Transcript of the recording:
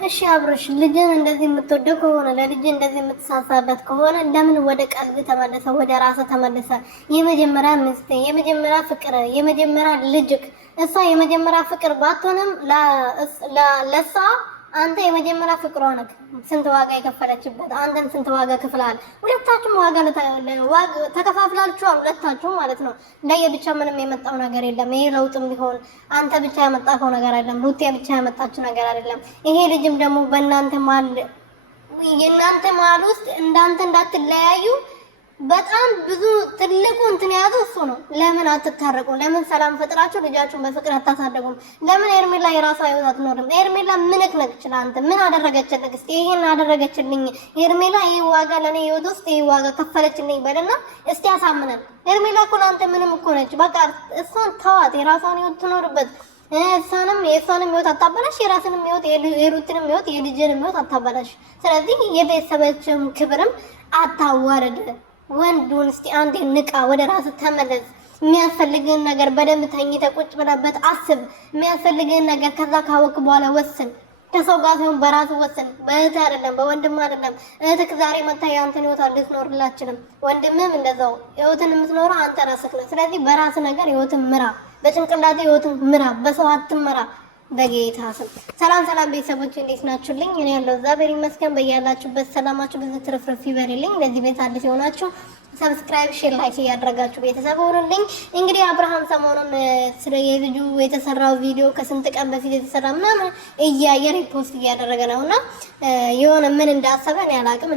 እሺ አብርሽ ልጅን እንደዚህ የምትወደው ከሆነ ለልጅ እንደዚህ የምትሳሳበት ከሆነ ለምን ወደ ቀልብ ተመለሰ፣ ወደ ራስ ተመለሰ። የመጀመሪያ ሚስት፣ የመጀመሪያ ፍቅር፣ የመጀመሪያ ልጅክ እሷ የመጀመሪያ ፍቅር ባትሆንም ለሷ አንተ የመጀመሪያ ፍቅሯ ነህ። ስንት ዋጋ የከፈለችበት አንተም ስንት ዋጋ ከፍለሃል። ሁለታችሁም ዋጋ ተከፋፍላችኋል፣ ሁለታችሁም ማለት ነው። ለየብቻ ምንም የመጣው ነገር የለም። ይሄ ለውጥም ቢሆን አንተ ብቻ ያመጣኸው ነገር አይደለም፣ ሩቴ ብቻ ያመጣችው ነገር አይደለም። ይሄ ልጅም ደግሞ በእናንተ የእናንተ መሀል ውስጥ እንዳንተ እንዳትለያዩ በጣም ብዙ ትልቁ እንትን ያዘው እሱ ነው። ለምን አትታረቁ? ለምን ሰላም ፈጥራችሁ ልጃችሁን በፍቅር አታሳደጉም? ለምን ኤርሜላ የራሷ ህይወት አትኖርም? ኤርሜላ ምንክ ነክ ይችላል? አንተ ምን አደረገችልህ? እስቲ ይሄን አደረገችልኝ ኤርሜላ፣ ይሄ ዋጋ ለኔ ህይወት ውስጥ ይሄ ዋጋ ከፈለችልኝ በለና እስቲ ያሳምነን። ኤርሜላ እኮ አንተ ምንም እኮ ነች። በቃ እሷን ተዋት፣ የራሷን ህይወት ትኖርበት። የእሷንም ህይወት አታበላሽ፣ የራስንም ህይወት የሩትንም ህይወት የልጅንም ህይወት አታበላሽ። ስለዚህ የቤተሰቦችም ክብርም አታዋርድ። ወንዱን እስቲ አንዴ ንቃ፣ ወደ ራስ ተመለስ። የሚያስፈልግህን ነገር በደንብ ተኝተህ ቁጭ ብለበት አስብ። የሚያስፈልግህን ነገር ከዛ ካወቅ በኋላ ወስን። ከሰው ጋር ሲሆን በራስ ወስን። በእህት አይደለም በወንድም አይደለም። እህትክ ዛሬ መታ የአንተን ህይወት ልትኖርላችንም፣ ወንድምም እንደዛው ህይወትን የምትኖረው አንተ ራስህ ነህ። ስለዚህ በራስ ነገር ህይወትን ምራ፣ በጭንቅላት ህይወትን ምራ፣ በሰው አትመራ። በጌታ ስም ሰላም ቤተሰቦች እንዴት ናችሁልኝ? እኔ ያለው እግዚአብሔር ይመስገን። በያላችሁበት ሰላማችሁ ብዙ ትርፍርፍ ይበርልኝ። ለዚህ ቤት አዲስ የሆናችሁ ሰብስክራይብ፣ ሼር፣ ላይክ እያደረጋችሁ ቤተሰብ ሆኑልኝ። እንግዲህ አብርሃም ሰሞኑን ስለ የልጁ የተሰራው ቪዲዮ ከስንት ቀን በፊት የተሰራ ምናምን እያየ ሪፖስት እያደረገ ነውና የሆነ ምን እንዳሰበ እኔ አላውቅም።